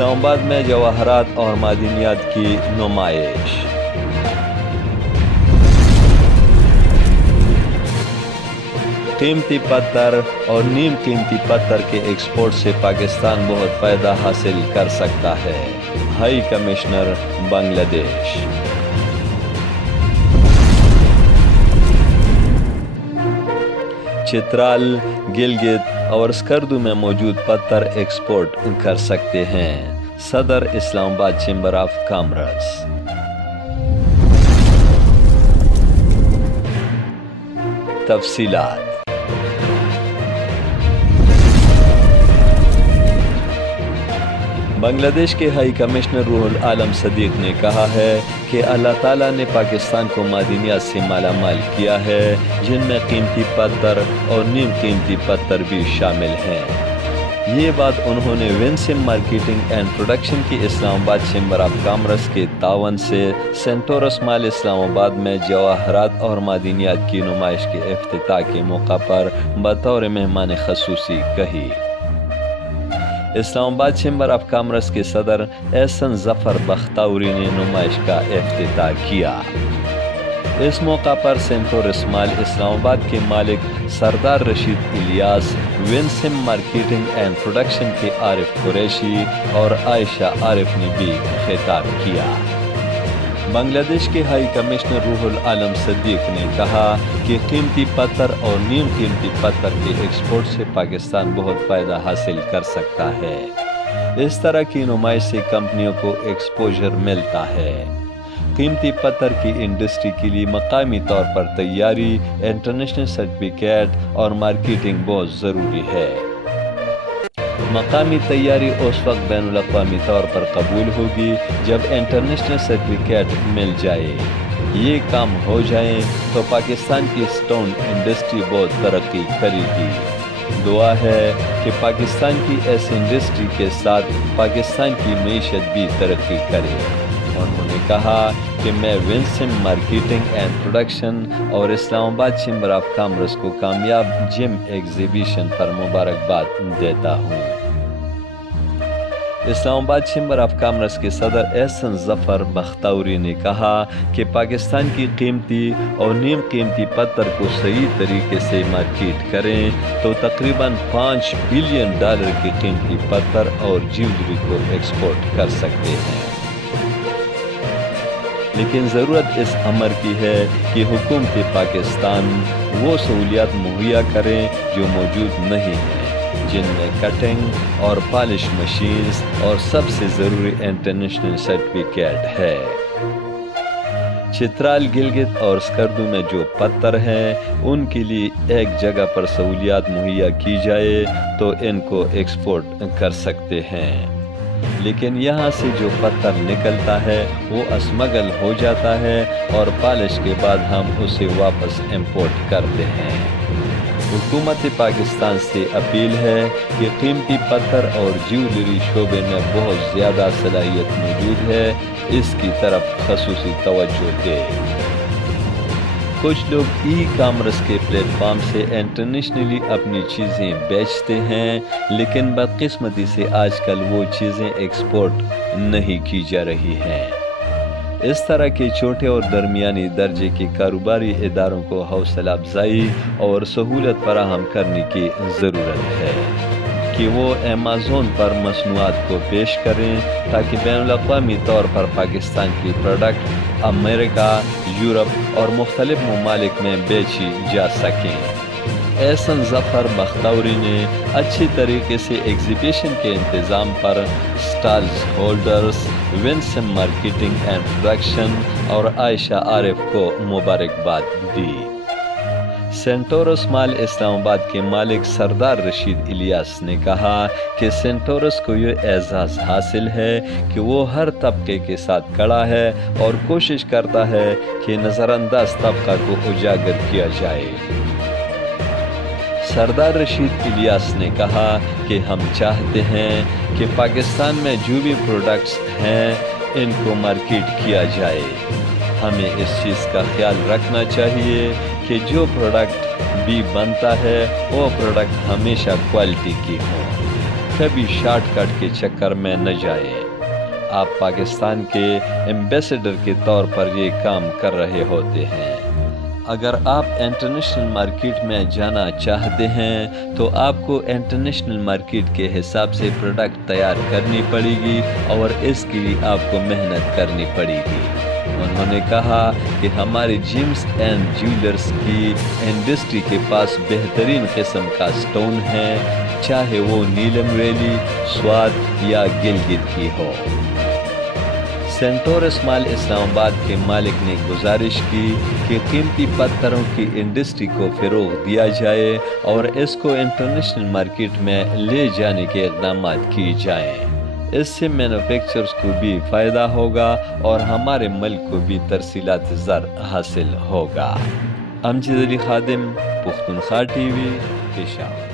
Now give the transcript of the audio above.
اسلام آباد میں جواہرات اور معدنیات کی نمائش۔ قیمتی پتھر اور نیم قیمتی پتھر کے ایکسپورٹ سے پاکستان بہت فائدہ حاصل کر سکتا ہے۔ ہائی کمشنر بنگلہ دیش۔ چترال، گلگت اور اسکردو میں موجود پتھر ایکسپورٹ کر سکتے ہیں۔ صدر اسلام آباد چیمبر آف کامرس۔ تفصیلات۔ بنگلہ دیش کے ہائی کمشنر روح العالم صدیق نے کہا ہے کہ اللہ تعالیٰ نے پاکستان کو معدنیات سے مالا مال کیا ہے، جن میں قیمتی پتھر اور نیم قیمتی پتھر بھی شامل ہیں۔ یہ بات انہوں نے ونسم مارکیٹنگ اینڈ پروڈکشن کی اسلام آباد چیمبر آف کامرس کے تعاون سے سینٹورس مال اسلام آباد میں جواہرات اور معدنیات کی نمائش کے افتتاح کے موقع پر بطور مہمان خصوصی کہی۔ اسلام آباد چیمبر آف کامرس کے صدر احسن ظفر بختاوری نے نمائش کا افتتاح کیا۔ اس موقع پر سینٹورس مال اسلام آباد کے مالک Sardar Rashid Ilyas, winsome marketing and production کے عارف قریشی اور عائشہ عارف نے بھی خطاب کیا۔ بنگلہ دیش کے ہائی کمشنر روح العالم صدیق نے کہا کہ قیمتی پتھر اور نیم قیمتی پتھر کے ایکسپورٹ سے پاکستان بہت فائدہ حاصل کر سکتا ہے۔ اس طرح کی نمائش سے کمپنیوں کو ایکسپوجر ملتا ہے۔ قیمتی پتھر کی انڈسٹری کے لیے مقامی طور پر تیاری، انٹرنیشنل سرٹیفکیٹ اور مارکیٹنگ بہت ضروری ہے۔ مقامی تیاری اس وقت بین الاقوامی طور پر قبول ہوگی جب انٹرنیشنل سرٹیفکیٹ مل جائے۔ یہ کام ہو جائیں تو پاکستان کی سٹون انڈسٹری بہت ترقی کرے گی۔ دعا ہے کہ پاکستان کی اس انڈسٹری کے ساتھ پاکستان کی معیشت بھی ترقی کرے۔ انہوں نے کہا کہ میں ونسم مارکیٹنگ اینڈ پروڈکشن اور اسلام آباد چیمبر آف کامرس کو کامیاب جم ایگزیبیشن پر مبارکباد دیتا ہوں۔ اسلام آباد چیمبر آف کامرس کے صدر احسن ظفر بختاوری نے کہا کہ پاکستان کی قیمتی اور نیم قیمتی پتھر کو صحیح طریقے سے مارکیٹ کریں تو تقریباً $5 بلین کی قیمتی پتھر اور جیولری کو ایکسپورٹ کر سکتے ہیں۔ لیکن ضرورت اس امر کی ہے کہ حکومت پاکستان وہ سہولیات مہیا کریں جو موجود نہیں ہیں، جن میں کٹنگ اور پالش مشینز اور سب سے ضروری انٹرنیشنل سرٹیفکیٹ ہے۔ چترال، گلگت اور اسکردو میں جو پتھر ہیں ان کے لیے ایک جگہ پر سہولیات مہیا کی جائے تو ان کو ایکسپورٹ کر سکتے ہیں، لیکن یہاں سے جو پتھر نکلتا ہے وہ اسمگل ہو جاتا ہے اور پالش کے بعد ہم اسے واپس امپورٹ کرتے ہیں۔ حکومت پاکستان سے اپیل ہے کہ قیمتی پتھر اور جیولری شعبے میں بہت زیادہ صلاحیت موجود ہے، اس کی طرف خصوصی توجہ دے۔ کچھ لوگ ای کامرس کے پلیٹ فارم سے انٹرنیشنلی اپنی چیزیں بیچتے ہیں، لیکن بدقسمتی سے آج کل وہ چیزیں ایکسپورٹ نہیں کی جا رہی ہیں۔ اس طرح کے چھوٹے اور درمیانی درجے کے کاروباری اداروں کو حوصلہ افزائی اور سہولت فراہم کرنے کی ضرورت ہے کہ وہ ایمیزون پر مصنوعات کو پیش کریں تاکہ بین الاقوامی طور پر پاکستان کی پروڈکٹ امریکہ، یورپ اور مختلف ممالک میں بیچی جا سکیں۔ احسن ظفر بختاوری نے اچھی طریقے سے ایگزیبیشن کے انتظام پر stalls holders, winsome marketing and production اور عائشہ عارف کو مبارکباد دی۔ سینٹورس مال اسلام آباد کے مالک سردار رشید الیاس نے کہا کہ سینٹورس کو یہ اعزاز حاصل ہے کہ وہ ہر طبقے کے ساتھ کھڑا ہے اور کوشش کرتا ہے کہ نظر انداز طبقہ کو اجاگر کیا جائے۔ سردار رشید الیاس نے کہا کہ ہم چاہتے ہیں کہ پاکستان میں جو بھی پروڈکٹس ہیں ان کو مارکیٹ کیا جائے۔ ہمیں اس چیز کا خیال رکھنا چاہیے کہ جو پروڈکٹ بھی بنتا ہے وہ پروڈکٹ ہمیشہ کوالٹی کی ہو۔ کبھی شارٹ کٹ کے چکر میں نہ جائیں۔ آپ پاکستان کے ایمبیسڈر کے طور پر یہ کام کر رہے ہوتے ہیں۔ اگر آپ انٹرنیشنل مارکیٹ میں جانا چاہتے ہیں تو آپ کو انٹرنیشنل مارکیٹ کے حساب سے پروڈکٹ تیار کرنی پڑے گی اور اس کے لیے آپ کو محنت کرنی پڑے گی۔ انہوں نے کہا کہ ہمارے جیمز اینڈ جیولرز کی انڈسٹری کے پاس بہترین قسم کا سٹون ہے، چاہے وہ نیلم ویلی، سوات یا گلگت کی ہو۔ سینٹورس مال اسلام آباد کے مالک نے گزارش کی کہ قیمتی پتھروں کی انڈسٹری کو فروغ دیا جائے اور اس کو انٹرنیشنل مارکیٹ میں لے جانے کے اقدامات کیے جائیں۔ اس سے مینوفیکچررز کو بھی فائدہ ہوگا اور ہمارے ملک کو بھی ترسیلات زر حاصل ہوگا۔ امجد علی خادم، پختونخوا ٹی وی، پشاور۔